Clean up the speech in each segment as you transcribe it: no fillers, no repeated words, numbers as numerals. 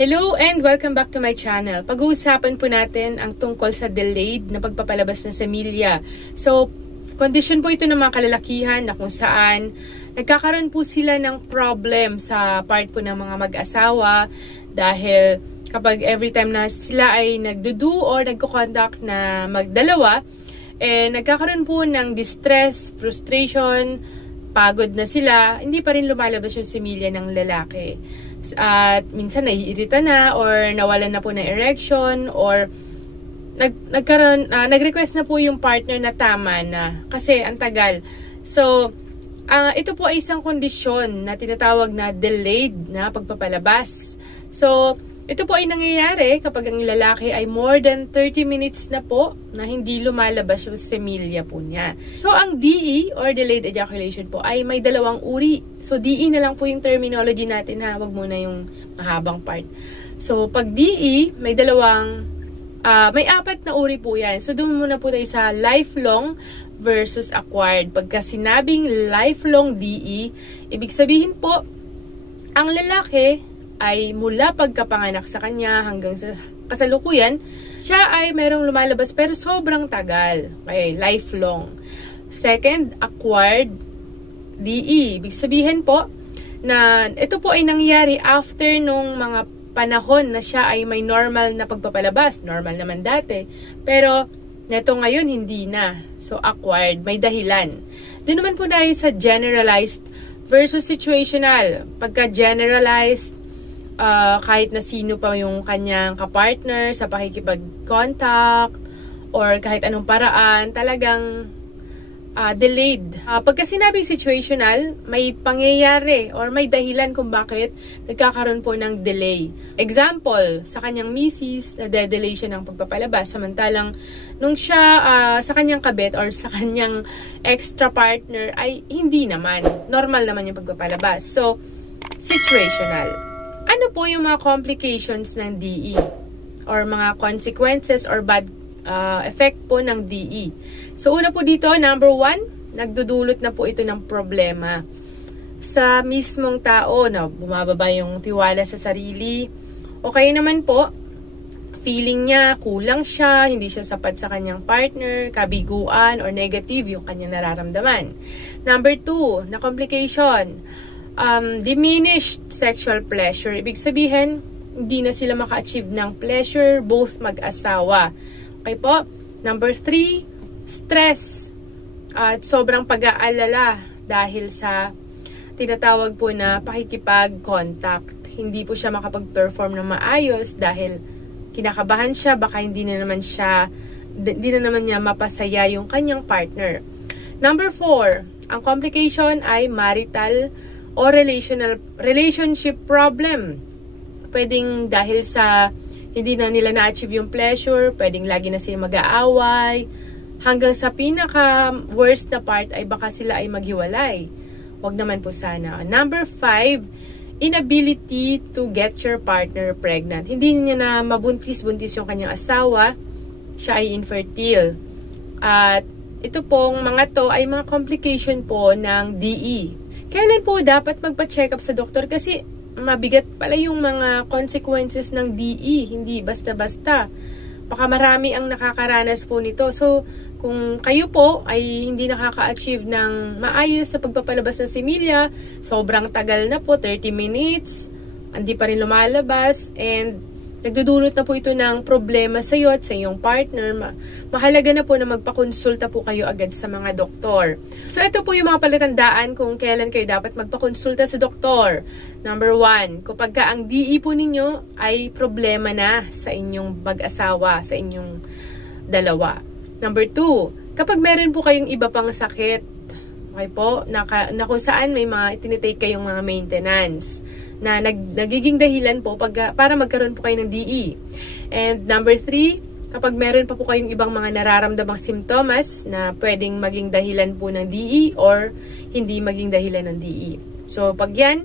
Hello and welcome back to my channel. Pag-uusapan po natin ang tungkol sa delayed na pagpapalabas ng semilya. So, kondisyon po ito ng mga kalalakihan na kung saan nagkakaroon po sila ng problem sa part po ng mga mag-asawa dahil kapag every time na sila ay nagdudu or nagko-contact na magdalawa, nagkakaroon po ng distress, frustration, pagod na sila, hindi pa rin lumalabas yung semilya ng lalaki. At minsan naiirita na or nawalan na po ng erection or nag-request na po yung partner na tama na kasi ang tagal. So, ito po ay isang kondisyon na tinatawag na delayed na pagpapalabas. So, ito po ay nangyayari kapag ang lalaki ay more than 30 minutes na po na hindi lumalabas yung semilya po niya. So, ang DE or delayed ejaculation po ay may dalawang uri. So, DE na lang po yung terminology natin ha. Wag muna yung mahabang part. So, pag DE, may apat na uri po yan. So, doon muna po tayo sa lifelong versus acquired. Pagka sinabing lifelong DE, ibig sabihin po, ang lalaki ay mula pagkapanganak sa kanya hanggang sa kasalukuyan, siya ay merong lumalabas pero sobrang tagal. Okay, lifelong. Second, acquired DE. Ibig sabihin po na ito po ay nangyari after nung mga panahon na siya ay may normal na pagpapalabas. Normal naman dati. Pero neto ngayon hindi na. So acquired, may dahilan. Doon naman po dahil sa generalized versus situational. Pagka generalized, kahit na sino pa yung kanyang kapartner sa pakikipag-contact or kahit anong paraan, talagang delayed. Pagka sinabing situational, may pangyayari or may dahilan kung bakit nagkakaroon po ng delay. Example, sa kanyang misis, na-delay siya ng pagpapalabas. Samantalang, nung siya sa kanyang kabit or sa kanyang extra partner ay hindi naman. Normal naman yung pagpapalabas. So, situational. Ano po yung mga complications ng DE? Or mga consequences or bad effect po ng DE? So, una po dito, number 1, nagdudulot na po ito ng problema sa mismong tao na bumababa yung tiwala sa sarili. O kaya naman po, feeling niya, kulang siya, hindi siya sapat sa kanyang partner, kabiguan, or negative yung kanyang nararamdaman. Number 2, na complication, diminished sexual pleasure. Ibig sabihin, hindi na sila maka-achieve ng pleasure, both mag-asawa. Okay po? Number 3, stress. At sobrang pag-aalala dahil sa tinatawag po na pakikipag-contact. Hindi po siya makapag-perform ng maayos dahil kinakabahan siya, baka hindi na naman niya mapasaya yung kanyang partner. Number 4, ang complication ay marital o relationship problem. Pwedeng dahil sa hindi na nila na-achieve yung pleasure, pwedeng lagi na sila mag-aaway, hanggang sa pinaka-worst na part ay baka sila ay maghiwalay. Huwag naman po sana. Number 5, inability to get your partner pregnant. Hindi niya na mabuntis-buntis yung kanyang asawa, siya ay infertile. At ito pong mga to ay mga complication po ng DE. Kailan po dapat magpa-check up sa doktor? Kasi mabigat pala yung mga consequences ng DE. Hindi basta-basta. Baka marami ang nakakaranas po nito. So, kung kayo po ay hindi nakaka-achieve ng maayos sa pagpapalabas ng semilya, sobrang tagal na po, 30 minutes, hindi pa rin lumalabas, and nagdudulot na po ito ng problema sa iyo at sa iyong partner, mahalaga na po na magpakonsulta po kayo agad sa mga doktor. So, ito po yung mga palatandaan kung kailan kayo dapat magpakonsulta sa doktor. Number 1, kapag ang DE po ninyo ay problema na sa inyong mag-asawa, sa inyong dalawa. Number 2, kapag meron po kayong iba pang sakit, okay po, na kung saan may mga itinitake kayong mga maintenance, na nagiging dahilan po para magkaroon po kayo ng DE. And number 3, kapag meron pa po kayong ibang mga nararamdamang simptomas na pwedeng maging dahilan po ng DE or hindi maging dahilan ng DE. So, pag yan,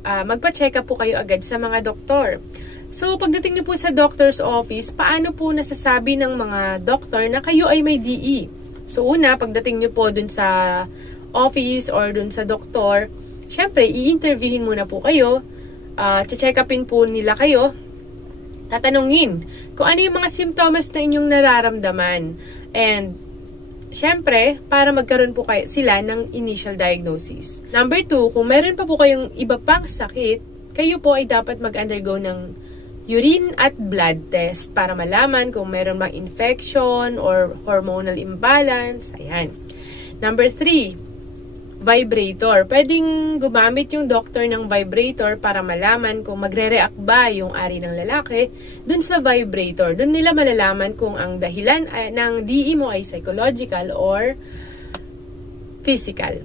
magpa-check up po kayo agad sa mga doktor. So, pagdating niyo po sa doctor's office, paano po nasasabi ng mga doktor na kayo ay may DE? So, una, pagdating niyo po dun sa office or dun sa doktor, syempre, i-interviewin muna po kayo check upin po nila kayo, tatanungin kung ano yung mga simptomas na inyong nararamdaman. And, syempre, para magkaroon po kayo sila ng initial diagnosis. Number 2, kung meron pa po kayong iba pang sakit, kayo po ay dapat mag-undergo ng urine at blood test para malaman kung meron bang infection or hormonal imbalance. Ayan. Number 3, vibrator. Pwedeng gumamit yung doctor ng vibrator para malaman kung magre-react ba yung ari ng lalaki dun sa vibrator. Dun nila malalaman kung ang dahilan ng DE mo ay psychological or physical.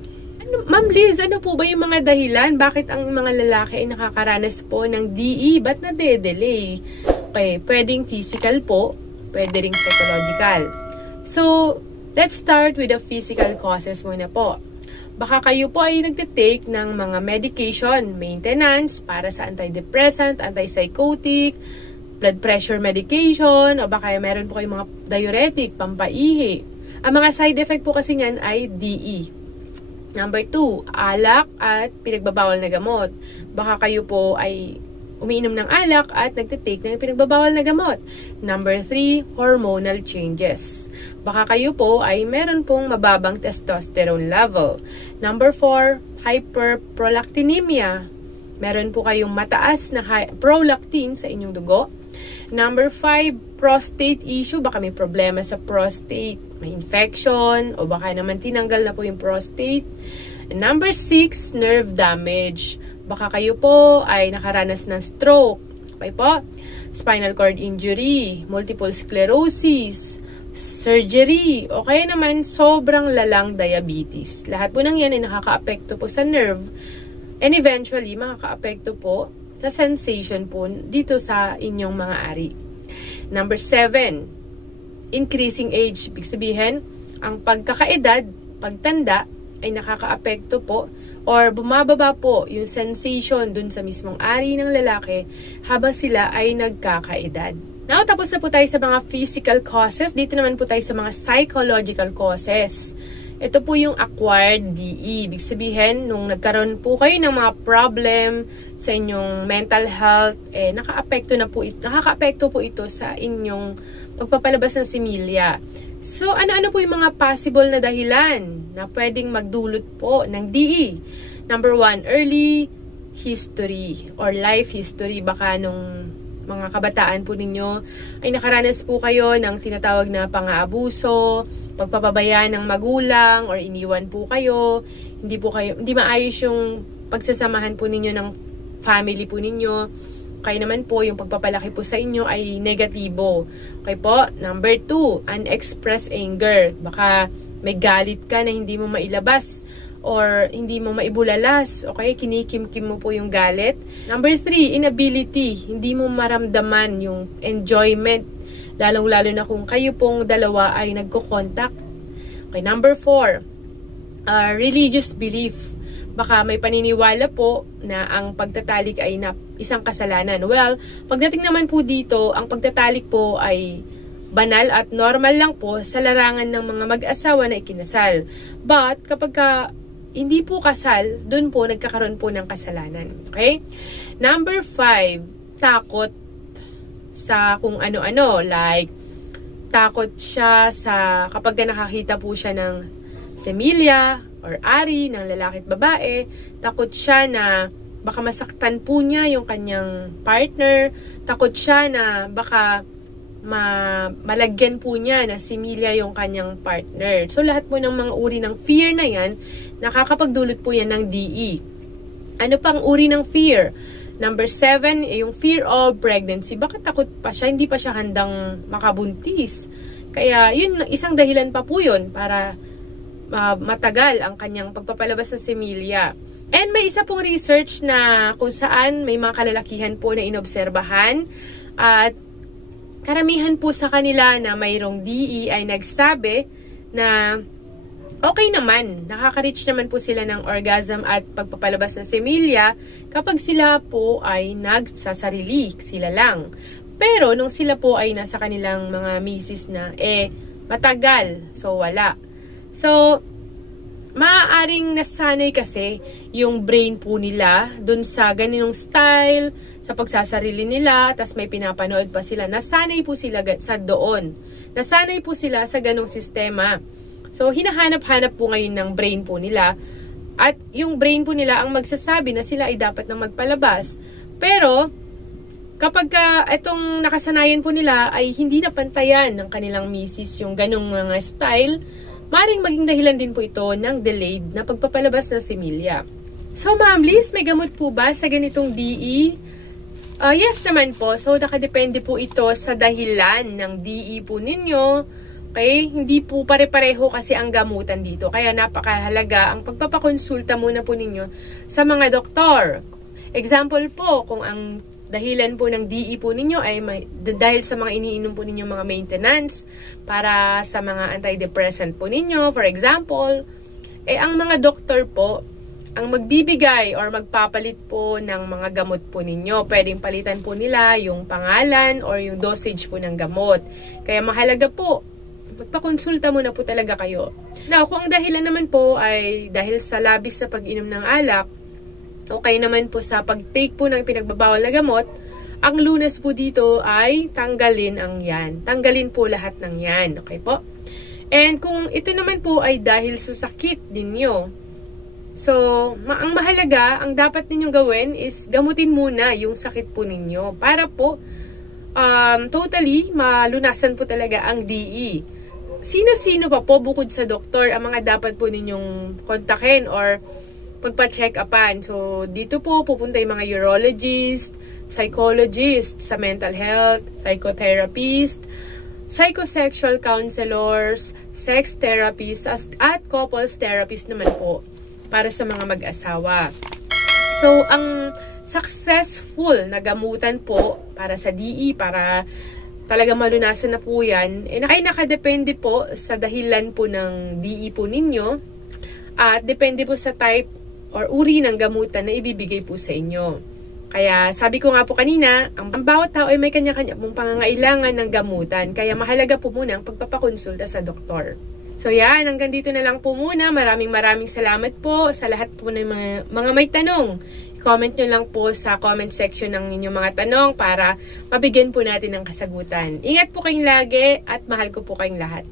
Ma'am Liz, ano po ba yung mga dahilan? Bakit ang mga lalaki ay nakakaranas po ng DE? Ba't nade-delay? Okay, pwedeng physical po, pwede ring psychological. So, let's start with the physical causes muna po. Baka kayo po ay nagtitake ng mga medication, maintenance, para sa antidepressant, antipsychotic, blood pressure medication, o baka meron po kayong mga diuretic, pampaihi. Ang mga side effect po kasi niyan ay DE. Number 2, alak at pinagbabawal na gamot. Baka kayo po ay umiinom ng alak at nagtitake ng pinagbabawal na gamot. Number 3, hormonal changes. Baka kayo po ay meron pong mababang testosterone level. Number 4, hyperprolactinemia. Meron po kayong mataas na prolactin sa inyong dugo. Number 5, prostate issue. Baka may problema sa prostate, may infection, o baka naman tinanggal na po yung prostate. And number 6, nerve damage. Baka kayo po ay nakaranas ng stroke. Okay po? Spinal cord injury, multiple sclerosis, surgery, o kaya naman sobrang lalang diabetes. Lahat po ng yan ay nakaka-apekto po sa nerve and eventually makaka-apekto po sa sensation po dito sa inyong mga ari. Number 7, increasing age. Ibig sabihin, ang pagkakaedad, pagtanda, ay nakaka-apekto po or bumababa po yung sensation dun sa mismong ari ng lalaki habang sila ay nagkakaedad. Now, tapos na po tayo sa mga physical causes. Dito naman po tayo sa mga psychological causes. Ito po yung acquired DE. Ibig sabihin, nung nagkaroon po kayo ng mga problem sa inyong mental health, nakaka-apekto po ito sa inyong pagpapalabas ng similya. So, ano-ano po yung mga possible na dahilan na pwedeng magdulot po ng DE? Number 1, early history or life history. Baka nung mga kabataan po ninyo ay nakaranas po kayo ng tinatawag na pang-aabuso, pagpapabaya ng magulang, or iniwan po kayo, hindi maayos yung pagsasamahan po ninyo ng family po ninyo. Kaya naman po, yung pagpapalaki po sa inyo ay negatibo. Okay po? Number 2, unexpressed anger. Baka may galit ka na hindi mo mailabas or hindi mo maibulalas. Okay? Kinikim-kim mo po yung galit. Number 3, inability. Hindi mo maramdaman yung enjoyment. Lalong-lalo na kung kayo pong dalawa ay nagko-contact. Okay? Number 4, religious belief. Baka may paniniwala po na ang pagtatalik ay isang kasalanan. Well, pagdating naman po dito, ang pagtatalik po ay banal at normal lang po sa larangan ng mga mag-asawa na ikinasal. But kapag hindi po kasal, dun po nagkakaroon po ng kasalanan. Okay? Number 5, takot sa kung ano-ano. Like, takot siya sa kapag nakakita po siya ng semilya or ari ng lalaki at babae, takot siya na baka masaktan po niya yung kanyang partner, takot siya na baka malagyan po niya na similya yung kanyang partner. So, lahat po ng mga uri ng fear na yan, nakakapagdulot po yan ng DE. Ano pang uri ng fear? Number 7, yung fear of pregnancy. Baka takot pa siya, hindi pa siya handang makabuntis. Kaya, yun, isang dahilan pa po yun para matagal ang kanyang pagpapalabas ng semilya. And may isa pong research na kung saan may mga kalalakihan po na inobserbahan at karamihan po sa kanila na mayroong DE ay nagsabi na okay naman, nakaka-reach naman po sila ng orgasm at pagpapalabas ng semilya kapag sila po ay nagsasarili, sila lang. Pero nung sila po ay nasa kanilang mga misis na, matagal, so wala. So, maaaring nasanay kasi yung brain po nila dun sa ganinong style, sa pagsasarili nila, tas may pinapanood pa sila. Nasanay po sila sa doon. Nasanay po sila sa ganong sistema. So, hinahanap-hanap po ngayon ng brain po nila. At yung brain po nila ang magsasabi na sila ay dapat na magpalabas. Pero, kapag itong nakasanayan po nila ay hindi napantayan ng kanilang misis yung ganong mga style, maaaring maging dahilan din po ito ng delayed na pagpapalabas ng similya. So, Ma'am Liz, may gamot po ba sa ganitong DE? Yes naman po. So, nakadepende po ito sa dahilan ng DE po ninyo. Okay? Hindi po pare-pareho kasi ang gamutan dito. Kaya napakahalaga ang pagpapakonsulta muna po ninyo sa mga doktor. Example po, kung ang dahilan po ng DE po ninyo ay dahil sa mga iniinom po ninyo mga maintenance para sa mga antidepressant po ninyo, for example, ang mga doktor po ang magbibigay or magpapalit po ng mga gamot po ninyo. Pwedeng palitan po nila yung pangalan or yung dosage po ng gamot. Kaya mahalaga po, magpakonsulta muna po talaga kayo. Now, kung ang dahilan naman po ay dahil sa labis sa pag-inom ng alak, okay naman po sa pag-take po ng pinagbabawal na gamot, ang lunas po dito ay tanggalin ang yan. Tanggalin po lahat ng yan. Okay po? And kung ito naman po ay dahil sa sakit ninyo, so, ang mahalaga, ang dapat ninyong gawin is gamutin muna yung sakit po ninyo para po totally malunasan po talaga ang DE. Sino-sino pa po bukod sa doktor ang mga dapat po ninyong kontakin or pagpa-check-upan. So, dito po pupunta yung mga urologist, psychologist sa mental health, psychotherapist, psychosexual counselors, sex therapists, at couples therapist naman po para sa mga mag-asawa. So, ang successful na gamutan po para sa DE, para talaga malunasan na po yan, nakadepende po sa dahilan po ng DE po ninyo at depende po sa type or uri ng gamutan na ibibigay po sa inyo. Kaya sabi ko nga po kanina, ang bawat tao ay may kanya-kanya pong pangangailangan ng gamutan. Kaya mahalaga po muna ang pagpapakonsulta sa doktor. So yan, hanggang dito na lang po muna. Maraming salamat po sa lahat po ng mga may tanong. Comment nyo lang po sa comment section ng inyong mga tanong para mabigyan po natin ng kasagutan. Ingat po kayong lagi at mahal ko po kayong lahat.